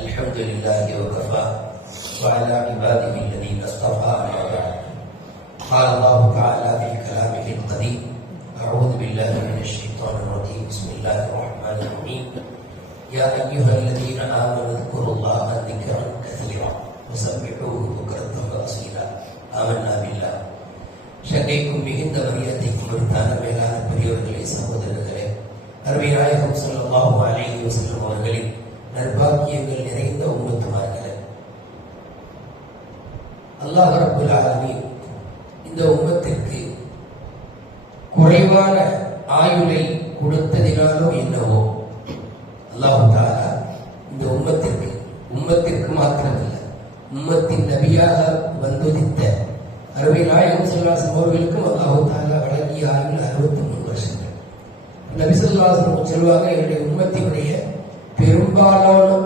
الحمد لله وكفى وعلى عباده الذين اصطفى أما بعد. قال الله تعالى في كلامه القديم: أعوذ بالله من الشيطان الرجيم. بسم الله الرحمن الرحيم. يا أيها الذين آمنوا اذكروا الله ذكرا كثيرا وسبحوه بكرة وأصيلا. آمنا بالله. சங்கைக்கும் மிகுந்த மரியாதைக்கும் உரித்தான மேலான பெரியவர்களே, சகோதரர்களே, அருமை நாயகம் ஸல்லல்லாஹு அலைஹி வஸல்லம் அவர்களின் நற்பாக்கியங்கள் நிறைந்த உம்மத்துமார்களே, அல்லாஹ் ரப்பல் ஆலமீன் இந்த உம்மத்திற்கு குறைவான ஆயுளை கொடுத்ததினாலோ என்னவோ அல்லாஹ் தஆலா இந்த உம்மத்திற்கு மாத்திரமல்ல, உம்மத்தின் நபியாக வந்துதித்த அருமை நாயகம் ஸல்லல்லாஹு அலைஹி அவர்களுக்கும் அல்லாஹ் தஆலா வழங்கிய ஆயுள் 63 வருஷங்கள். நபி ஸல்லல்லாஹு அலைஹி சொல்வாங்க, என்னுடைய உம்மத்தினுடைய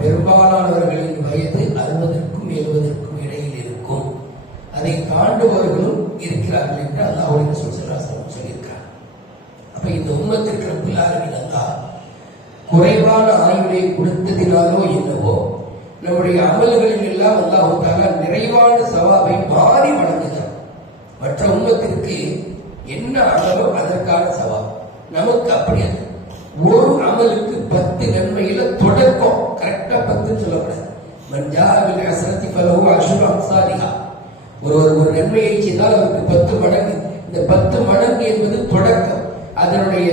பெரும்பாலானவர்களின் வயது 60க்கும் 70க்கும் இடையில் இருக்கும், அதை தாண்டுபவர்களும் இருக்கிறார்கள் என்று அல்லாஹ்வுடைய ரசூல் ஸல்லல்லாஹு அலைஹி சொல்லியிருக்கிறார். அப்ப இந்த உம்மத்திற்கு ரப்பல் ஆலமீன் அல்லாஹ் குறைவான ஆயுளை கொடுத்ததினாலோ என்னவோ நம்முடைய அமல்களில் எல்லாம் அல்லாஹ் தஆலா நிறைவான சவாபை மாறி வழங்குகிறார். மற்ற உம்மத்திற்கு என்ன அளவோ அதற்கான சவாப், நமக்கு அப்படி அல்ல. ஒரு அமலுக்கு 10 நன்மையில தொடக்கம் கரெக்டா 10 சொல்லக்கூடாது. மன்ஜாபில் ஹஸனத்தி ஃபலஹு அஷ்ரு அம்சாலிஹா. ஒரு நன்மையை செய்தால் அவருக்கு 10 மடங்கு. இந்த 10 மடங்கு என்பது தொடக்கம். அதனுடைய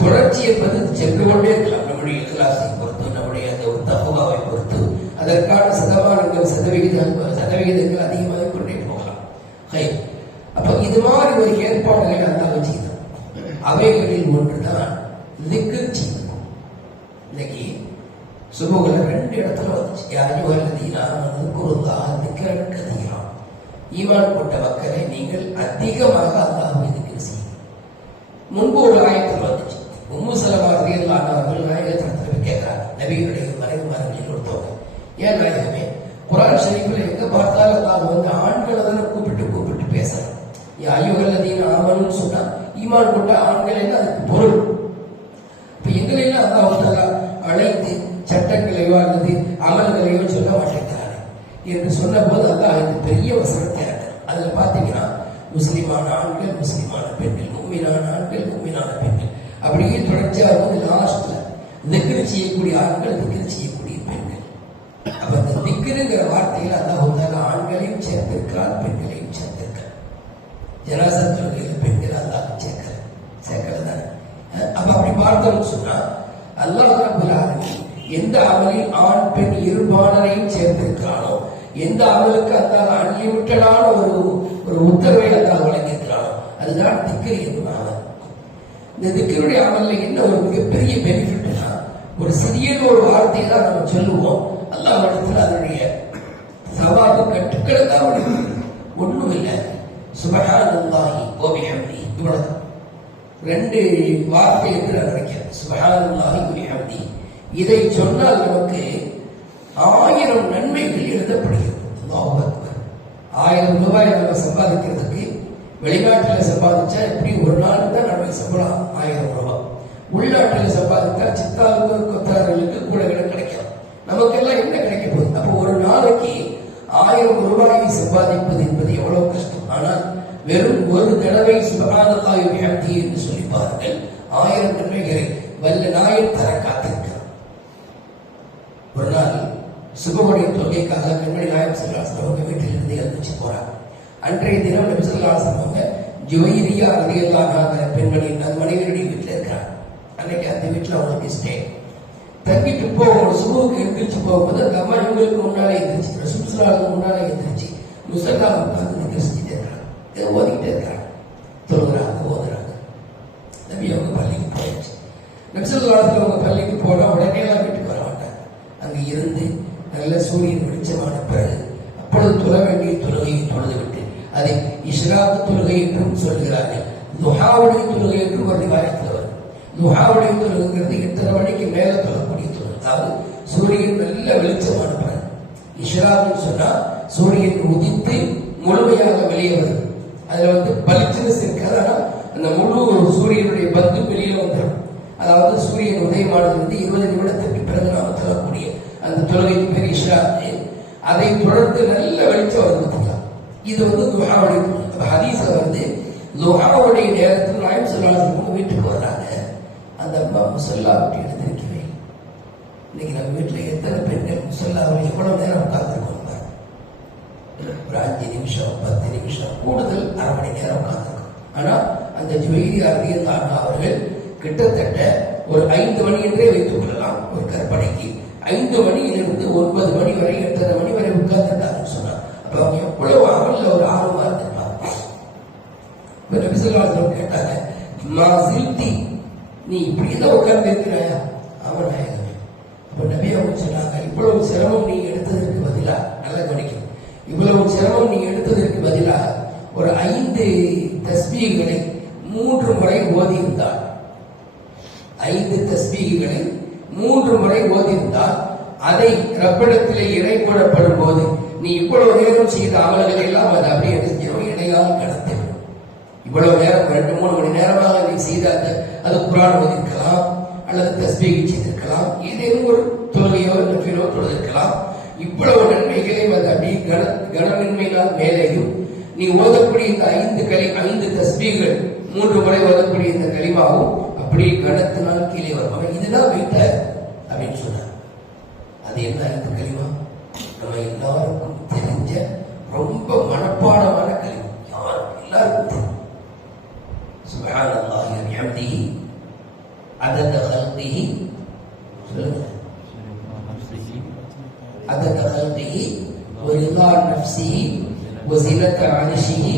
தொடர்ச்சி என்பது சென்று கொண்டே இருக்கலாம். நம்முடைய இக்லாஸை பொறுத்து, நம்முடைய அந்த ஒரு தக்வாவை பொறுத்து அதற்கான சதவிகிதங்கள் அதிகமாக கொண்டே போகலாம். அப்ப இது மாதிரி ஒரு ஏற்பாடுகளை அல்லாஹ் வச்சுக்கிறான். அவைகளில் ஒன்றுதான் திக்ர் செய்யணும். இன்னைக்கு சுபுகளை 2 இடத்துல வந்துச்சு. ஈமான் கொண்ட மக்களை நீங்கள் அதிகமாக அல்லாஹ்வை திக்ர் செய்யுங்கள். முன்பு ஒரு ஆயத்தில் வந்துச்சு. உம்மு சலமா ரலியல்லாஹு அவர்கள் நாயகத்திடத்துல கேட்கிறாங்க, நபியுடைய மறைமுகத்தில் ஒருத்தவங்க, ஏன் நாயகமே, குர்ஆன் ஷரீஃப்ல எங்க பார்த்தாலும் அல்லாஹ் வந்து ஆண்களை தான் கூப்பிட்டு பேசுறாங்க. யா அய்யுஹல்லதீன ஆமனூன்னு சொன்னா ஈமான் கொண்ட ஆண்கள் என்ன அதுக்கு பொருள். இப்ப எங்களெல்லாம் அல்லாஹ் தஆலா அழைத்து சட்டங்களையோ அல்லது அமல்களையோ சொல்ல மாட்டேங்கிறாரு என்று சொன்ன போது அல்லாஹ் இந்த பெரிய வசனத்தை இறக்குறான். அதுல பாத்தீங்கன்னா முஸ்லிமான ஆண்கள், முஸ்லிமான பெண்கள், முஃமினான ஆண்கள், முஃமினான பெண்கள், அப்படியே தொடர்ச்சியா வந்து லாஸ்ட்ல திக்ர் செய்யக்கூடிய ஆண்கள், திக்ர் செய்யக்கூடிய பெண்கள். அப்ப இந்த திக்ருங்கிற வார்த்தையில அல்லாஹ் தஆலா ஆண்களையும் சேர்த்திருக்கிறார், பெண்களையும் சேர்த்திருக்கிறார். ஜனாஸா தொழுகையில் பெண்கள் அல்லாஹ் சேர்க்கல தானே. அப்ப அப்படி பார்த்தோம்னு சொன்னா அல்லாஹ் ரப்பல் ஆலமீன் எந்த அமலில் ஆண் பெண் இருபாலரையும் சேர்த்திருக்கிறானோ, எந்த அமலுக்கு அல்லாஹ் அன்லிமிட்டடான ஒரு உத்தரவை அல்லாஹ் வழங்கியிருக்கிறானோ அதுதான் திக்ர் என்னும் அமல். இந்த திக்ருடைய அமல்ல என்ன ஒரு மிகப்பெரிய பெனிஃபிட்னா, ஒரு சிறிய ஒரு வார்த்தையை தான் நம்ம சொல்லுவோம், அல்லாஹ் இடத்துல அதனுடைய சவாபு கட்டுக்கடங்காம ஒண்ணும் இல்லை. சுப்ஹானல்லாஹி வ பிஹம்திஹி, இவ்வளவு 2 வார்த்தை என்று நான் நினைக்கிறேன். சுப்ஹானல்லாஹி வ பிஹம்திஹி, இதை சொன்னால் நமக்கு 1000 நன்மைகள் எழுதப்படுகிறது. அல்லாஹு அக்பர். 1000 ரூபாய் நம்ம சம்பாதிக்கிறதுக்கு வெளிநாட்டில் சம்பாதிச்சா எப்படி ஒரு நாள் தான் நம்ம சம்பளம் 1000 ரூபாய். உள்நாட்டில் சம்பாதித்தா சித்தாளுக்கு கொத்தார்களுக்கு கூட கிடைக்கும். நமக்கெல்லாம் என்ன கிடைக்க போகுது? அப்போ ஒரு நாளைக்கு 1000 ரூபாயை சம்பாதிப்பது என்பது எவ்வளவு கஷ்டம். ஆனால் வெறும் ஒரு தடவை சுப்ஹானல்லாஹி வ பிஹம்திஹி என்று சொல்லி பாருங்கள், 1000 நன்மைகளை வல்ல நாயன் தர காத்திருக்கிறார். ஒரு நாள் சுபமுடைய தொகைக்காக கண்மணி நாயகம் ஸல்லல்லாஹு அலைஹி வஸல்லம் வீட்டிலிருந்து எழுந்துச்சு போறாங்க. அன்றைய தினம் நபி ஸல்லல்லாஹு அலைஹி வஸல்லம் ஜுவைரியா ரலியல்லாஹு அன்ஹா பெண்மணி மனைவியுடைய வீட்டில் இருக்கிறாங்க. அன்னைக்கு அந்த வீட்டில் அவங்களுக்கு ஸ்டே தங்கிட்டு போவோம். சுபுக்கு எந்திரிச்சு போகும்போது அந்த அம்மா இவங்களுக்கு முன்னாலே எந்திரிச்சு, ரசூல் ஸல்லல்லாஹு அலைஹி முன்னாலே எந்திரிச்சு முஸல்லா உட்கார்ந்து திக்ர் செஞ்சுட்டே இருக்காங்க. இதை ஓதிக்கிட்டே இருக்காங்க, தொழுகிறாங்க, ஓதுறாங்க. நபி அவங்க பள்ளிக்கு போயாச்சு. நபி ஸல்லல்லாஹு அலைஹி வஸல்லம் பள்ளிக்கு போனா உடனே எல்லாம் வீட்டுக்கு வர மாட்டாங்க. அங்க இருந்து நல்ல சூரியன் வெளிச்சமான பிறகு அப்பொழுது தொழ வேண்டிய தொழுகையை தொழுதுவிட்டு, அதை இஷ்ராக் தொழுகை என்றும் சொல்கிறார்கள், துஹாவுடைய தொழுகை என்றும் ஒரு ரிவாயத்தில் வரும். துஹாவுடைய தொழுகைங்கிறது 8:30 மணிக்கு மேல தொழக்கூடிய தொழுகை, அதாவது சூரியன் நல்ல வெளிச்சமான பிறகு. இஷ்ராக்னு சொன்னா சூரியன் உதித்து முழுமையாக வெளியே வருது. அதுல வந்து பளிச்சுனஸ் இருக்காது, ஆனா அந்த முழு சூரியனுடைய பந்து வெளியில வந்துடும். அதாவது சூரியன் உதயமானது 20 நிமிடத்திற்கு பிறகு நாம் தொழக்கூடிய அந்த தொழுகைக்கு பேர் இஷா. அதை தொடர்ந்து நல்ல வெளிச்சம் வருது. இது துஹாவுடைய ஹதீஸ்ல துஹாவுடைய நேரத்தில் நாயகம் ஸல்லல்லாஹு அலைஹி வஸல்லம் வீட்டுக்கு வர்றாங்க. அந்த அம்மா முஸல்லா விட்டு எடுத்திருக்கவே. இன்னைக்கு நம்ம வீட்டில் எத்தனை பெண்கள் முஸல்லாவில் எவ்வளவு நேரம் உட்கார்ந்துருக்கோம்? ஒரு 5 நிமிஷம் 10 நிமிஷம், கூடுதல் அரை மணி நேரம் உட்கார்ந்துருக்கோம். ஆனா அந்த ஜுவைரியா ரலியல்லாஹு அன்ஹா அவர்கள் கிட்டத்தட்ட ஒரு 5 மணி என்றே வைத்துக் கொள்ளலாம் ஒரு கற்பனைக்கு. 5 மணியிலிருந்து 9 மணி வரை 8:30 மணி வரை உட்கார்ந்துட்டாங்கன்னு சொன்னாங்க. அப்ப அவங்க எவ்வளவு அமல்ல ஒரு ஆர்வமா இருந்திருப்பாங்க. நபி ஸல்லல்லாஹு அலைஹி வஸல்லம் கேட்டாங்க, மா ஸில்தி, நீ இப்படிதான் உட்கார்ந்து இருக்கிறாயா? அவன் நாயகமே. அப்ப நபி அவங்க சொன்னாங்க, இவ்வளவு சிரமம் நீ எடுத்ததற்கு பதிலா, நல்லா கவனிக்கணும், இவ்வளவு சிரமம் நீ எடுத்ததற்கு பதிலாக ஒரு 5 தஸ்பீகளை 3 முறை ஓதி இருந்தால், 5 தஸ்பீகளை 3 முறை ஓதி இருந்தால், அதை ரப்பிடத்திலே இணை போடப்படும் போது நீ இவ்வளவு நேரம் செய்த அமல்களை எல்லாம் அது அப்படியே செஞ்சிடும், இணையால் கடத்திடும். இவ்வளவு நேரம் 2-3 மணி நேரமாக நீ செய்த அது குர்ஆன் ஓதிருக்கலாம், அல்லது தஸ்பீகை செய்திருக்கலாம், ஏதேனும் ஒரு தொழுகையோ நஃபிலோ தொழுதிருக்கலாம். இவ்வளவு நன்மைகளையும் அது அப்படியே கனமின்மையினால் மேலேயும் நீ ஓதக்கூடிய இந்த 5 தஸ்பீகள் 3 முறை ஓதக்கூடிய இந்த கலிமாவும் அப்படியே கனத்தினால் கீழே வரும். இதுதான் வைத்தார் அப்படின்னு சொன்னார். அது என்ன 5 கலிமா? நம்ம எல்லாருக்கும் தெரிஞ்ச ரொம்ப மனப்பாடமான கலிமா, யாருக்கும் எல்லாருக்கும் தெரியும். சுப்ஹானல்லாஹி வ பிஹம்திஹி அதத கல்கிஹி, சொல்லுங்க, அதத கல்கிஹி வ ரிதா நஃப்ஸிஹி வ ஸினத அர்ஷிஹி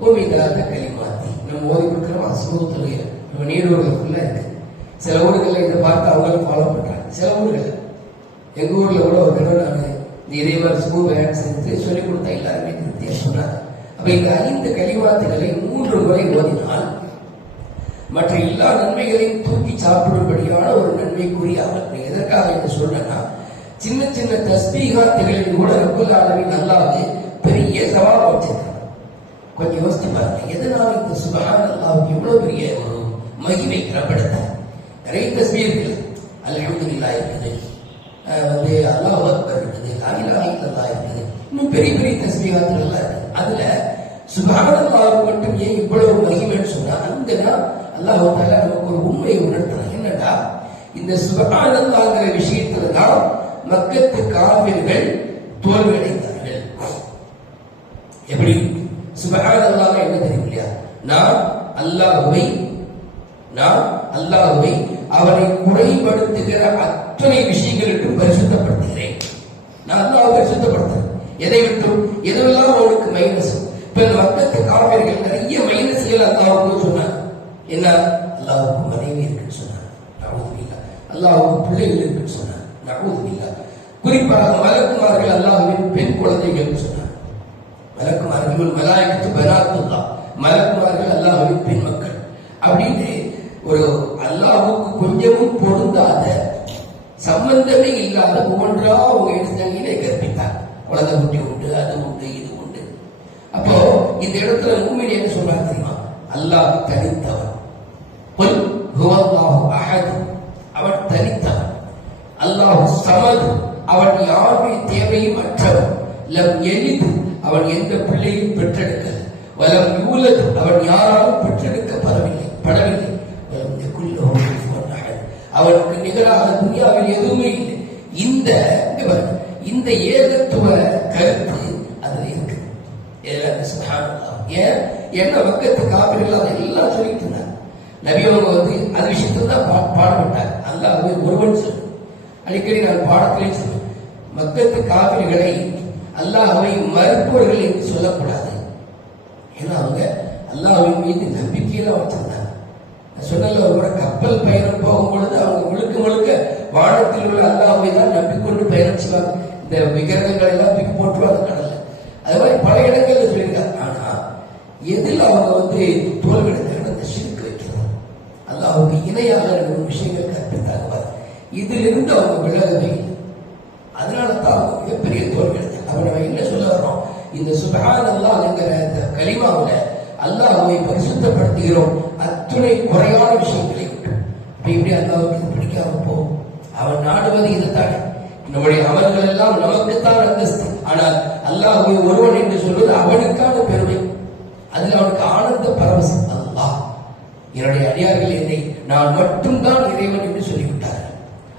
வ மிதாத கலிமாத்தி. நம்ம ஓதி கொடுக்கிறோம் அஸ்மூத்துல நம்ம நீடூர்கள் ஃபுல்லா இருக்கு. சில ஊர்களில் இதை பார்த்து அவங்களும் ஃபாலோ பண்றாங்க. சில ஊர்கள், எங்க ஊர்ல கூட ஒரு தடவை நான் இதே மாதிரி ஸ்கூல் வேன் செஞ்சு சொல்லிக் கொடுத்தா எல்லாருமே திருப்தியா சொன்னாங்க. அப்ப இந்த 5 கலிமாத்துகளை 3 முறை ஓதினால் மற்ற எல்லா நன்மைகளையும் தூக்கி சாப்பிடும்படியான ஒரு நன்மைக்குரிய அமல். எதற்காக என்று சொல்றேன்னா, சின்ன சின்ன தஸ்பீகாத்துகளில் கூட ரப்பல் ஆலமீன் அல்லாஹ் பெரிய சவால் வச்சிருக்காங்க. கொஞ்சம் யோசிச்சு பாருங்க, எதனால இந்த சுப்ஹானல்லாஹ் இவ்வளவு பெரிய ஒரு மகிமை ரப்பெடுத்தார். நிறைய தஸ்பீர்கள், அல்ஹம்துலில்லாஹ் இருக்குது, அல்லாஹ் அக்பர் இருக்குது, லா இலாஹா இல்லல்லாஹ் இருக்குது, இன்னும் பெரிய பெரிய தஸ்பீகாத்துகள் எல்லாம் இருக்கு. அதுல சுப்ஹானல்லாஹ் மட்டும் ஏன் இவ்வளவு மகிமைன்னு சொன்னா, அந்த அல்லாஹ் தஆலா நமக்கு ஒரு உண்மையை உணர்த்துறான். என்னடா, இந்த சுப்ஹானல்லாஹ்ங்கிற விஷயத்துல தான் மக்கத்து காஃபிர்கள் தோல்வியடைந்தார்கள். எப்படி? சுப்ஹானல்லாஹ் என்ன தெரியும் இல்லையா? நான் அல்லாஹ்வை அவனை குறைபடுத்துகிற அத்தனை விஷயங்களுக்கும் பரிசுத்தப்படுத்துகிறேன். நான் அல்லாஹ்வை பரிசுத்தப்படுத்துறேன். எதை விட்டும்? எதெல்லாம் அவனுக்கு மைனஸ். இப்ப இந்த மக்கத்து காஃபிர்கள் நிறைய மைனஸ்கள் அல்லாஹ்வுக்கு சொன்னாங்க. என்ன? அல்லாஹ்வுக்கு மனைவி இருக்குன்னு சொன்னாங்க, நஊது பில்லாஹ். அல்லாஹ்வுக்கு பிள்ளைகள் இருக்குன்னு சொன்னாங்க, நஊது பில்லாஹ். குறிப்பாக மலக்குமார்கள் அல்லாஹ்வின் பெண் குழந்தைகள் சொன்னாங்க. மலக்குமார்கள் மலாயிகத்து பனாத்துல்லாஹ், மலக்குமார்கள் அல்லாஹ்வின் பெண் மக்கள் அப்படின்னு ஒரு அல்லாஹ்வுக்கு கொஞ்சமும் பொருந்தாத, சம்பந்தமே இல்லாத ஒவ்வொன்றா அவங்க எடுத்தாங்க கற்பித்தாங்க. குழந்தை குட்டி உண்டு, அது உண்டு, இது உண்டு. அப்போ இந்த இடத்துல மூமின் என்ன சொல்றாங்க தெரியுமா? அல்லாஹ் தனித்தவன். குல் ஹுவல்லாஹு அஹத், அவன் தனித்தவன். அல்லாஹு ஸமத், அவன் யாருடைய தேவையும் அற்றவன். லம் யலித், அவன் எந்த பிள்ளையும் பெற்றெடுக்கல. வலம் யூலத், அவன் யாராலும் பெற்றெடுக்கப்படவில்லை. வலம் யகுல் லஹு குஃபுவன் அஹத், அவனுக்கு நிகராக துனியாவில் எதுவுமே இல்லை. இந்த ஏகத்துவ கருத்து அதுல இருக்கு. என்ன மக்கத்து காபிர்கள் அதெல்லாம் சொல்லிட்டு இருந்தாங்க. நபி அவங்க அது விஷயத்துல தான் பாடுபட்டாங்க. அல்லாஹ்வை ஒருவன் சொல்லு. அடிக்கடி நான் பாடத்திலே சொல்லுவேன், மக்கத்து காபிர்களை அல்லாஹ்வை மறுப்பவர்கள் என்று சொல்லக்கூடாது. ஏன்னா அவங்க அல்லாஹ்வின் மீது நம்பிக்கையெல்லாம் வச்சிருந்தாங்க. நான் சொன்னல, ஒரு முறை கப்பல் பயணம் போகும் பொழுது அவங்க முழுக்க வானத்தில் உள்ள அல்லாஹ்வை தான் நம்பிக்கொண்டு பயணம் செய்வாங்க. இந்த விக்கிரகங்கள் எல்லாம் தூக்கி போட்டுருவாங்க கடல்ல. அது மாதிரி பல இடங்கள்ல சொல்லியிருக்காங்க. ஆனா எதில் அவங்க தோல்வியடைந்தாங்க? அந்த ஷிர்க் வைக்கிறாங்க. அல்லாஹ்வுக்கு இணையாக 2 விஷயங்கள் கற்பித்தாங்க. இதிலிருந்து அவங்க விலகவே இல்லை. அதனால தான் அவங்க மிகப்பெரிய தோல்வியடைந்தாங்க. அப்ப நம்ம என்ன சொல்ல வரோம்? இந்த சுப்ஹானல்லாஹ் என்கிற இந்த கலிமாவுல அல்லாஹ்வை பரிசுத்தப்படுத்துகிறோம் அத்துணை குறையான விஷயங்களை விட்டு. இப்படி அல்லாஹ்வுக்கு பிடிக்காம போகும். அவன் நாடுவது இதுதானே. நம்முடைய அமல்கள் எல்லாம் நமக்குத்தான் அந்தஸ்து. ஆனால் அல்லாஹ்வை ஒருவன் என்று சொல்வது அவனுக்கான பெருமை. அதில் அவனுக்கு ஆனந்த பரவசம். அல்லாஹ் என்னுடைய அடியார்கள் என்னை நான் மட்டும்தான் இறைவன் என்று சொல்லிவிட்டார்கள்.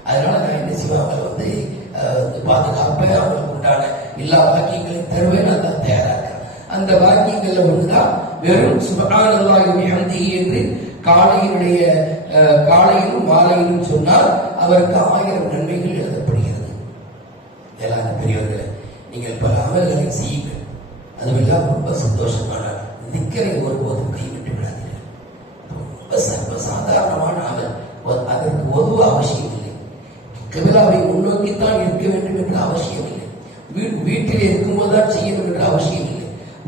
அதனால நான் என்ன செய்வேன், அவங்களை பாதுகாப்பேன், அவங்களுக்கு உண்டான எல்லா வாக்கியங்களையும் தருவேன். நான் தான் தயாரா இருக்கேன். அந்த வாக்கியங்கள்ல ஒன்றுதான் வெறும் சுப்ஹானல்லாஹி வ பிஹம்திஹி என்று காலையிலும் மாலையிலும் சொன்னால் அவருக்கு 1000 நன்மைகள் எழுதப்படுகிறது. எல்லாரும் பெரியவர்களே, நீங்கள் பல அமல்களை செய்யுங்கள். அதுவெல்லாம் ரொம்ப சந்தோஷமான திக்கரை ஒருபோதும் கைவிட்டு விடாதீர்கள். ரொம்ப சர்வசாதாரணமான அமல். அதற்கு ஒதுவ அவசியம் இல்லை. கிபிலாவை முன்னோக்கித்தான் இருக்க வேண்டும் என்ற அவசியம் இல்லை. வீட்டிலே இருக்கும்போதுதான் செய்யணும் என்ற அவசியம் இல்லை.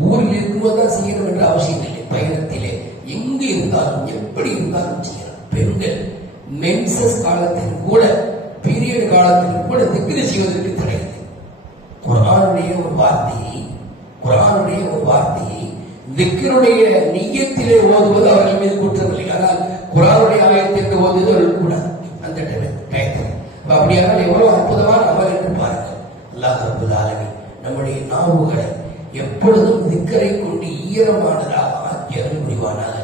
ஊரில் இருக்கும்போதுதான் செய்யணும் என்ற அவசியம் இல்லை. பயணத்திலே எங்கு இருந்தாலும் எப்படி இருந்தாலும் செய்யலாம். பெண்கள் மென்சஸ் காலத்தில் கூட, பீரியட் காலத்தில் கூட திக்ரு செய்வதற்கு தடையில்லை. குர்ஆனுடைய ஒரு வார்த்தையை திக்ருடைய நிய்யத்திலே ஓதுவது அவர்கள் மீது குற்றமில்லை. ஆனால் குர்ஆனுடைய ஆயத்திற்கு ஓதுவது அவர்கள் கூட அந்த டயத்தில். அப்படியானால் எவ்வளவு அற்புதமான அமல் என்று பாருங்கள். அல்லாஹ் ரப்பல் ஆலமீன் நம்முடைய நாவுகளை எப்பொழுதும் திக்கரை கொண்டு ஈரமானதாக ஆக்கியவர்கள் புரிவானாக.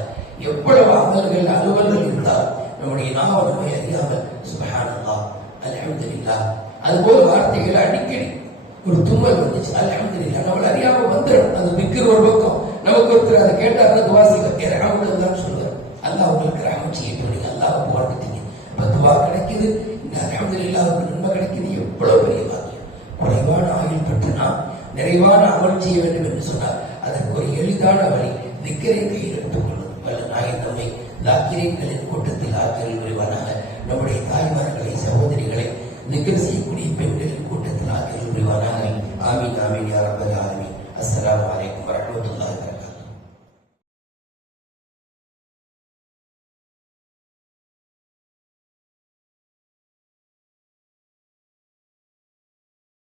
எவ்வளவு அமல்கள் அலுவல்கள் இருந்தால் நம்முடைய நாவை நம்மை அறியாமல் சுப்ஹானல்லாஹ், அல்ஹம்துலில்லாஹ், அதுபோல வார்த்தைகள் அடிக்கடி ஒரு தும்மல் வந்துச்சு, அல்ஹம்துலில்லாஹ், நம்மளை அறியாமல் வந்துடும். அந்த திக்ர் ஒரு பக்கம். நமக்கு ஒருத்தர் அதை கேட்டார், துவாசி ரஹமத்துல்லாஹ் சொல்லுவார். அல்லாஹ் உங்களுக்கு ரஹமத் செய்யட்டும், அல்லாஹ் வாழ்த்துட்டீங்க, துவா கிடைக்குது, இந்த அல்ஹம்துலில்லாஹ் நன்மை கிடைக்குது. எவ்வளவு பெரிய வாக்கியம். குறைவான ஆயுள் பெற்றனா நிறைவான அமல் செய்ய வேண்டும் என்று சொன்னார். அதற்கு ஒரு எளிதான வழி திக்கரை கையில் எடுத்துக் கொள்வது. வல்ல நாயன் நம்மை தாக்கிரங்களின் கூட்டத்தில் ஆக்கிரல் புரிவானாக. நம்முடைய தாய்மார்களை, சகோதரிகளை திக்கர் செய்யக்கூடிய பெண்களின் கூட்டத்தில் ஆக்கிரல் புரிவானாக. ஆமீன் ஆமீன் யா ரப்பல்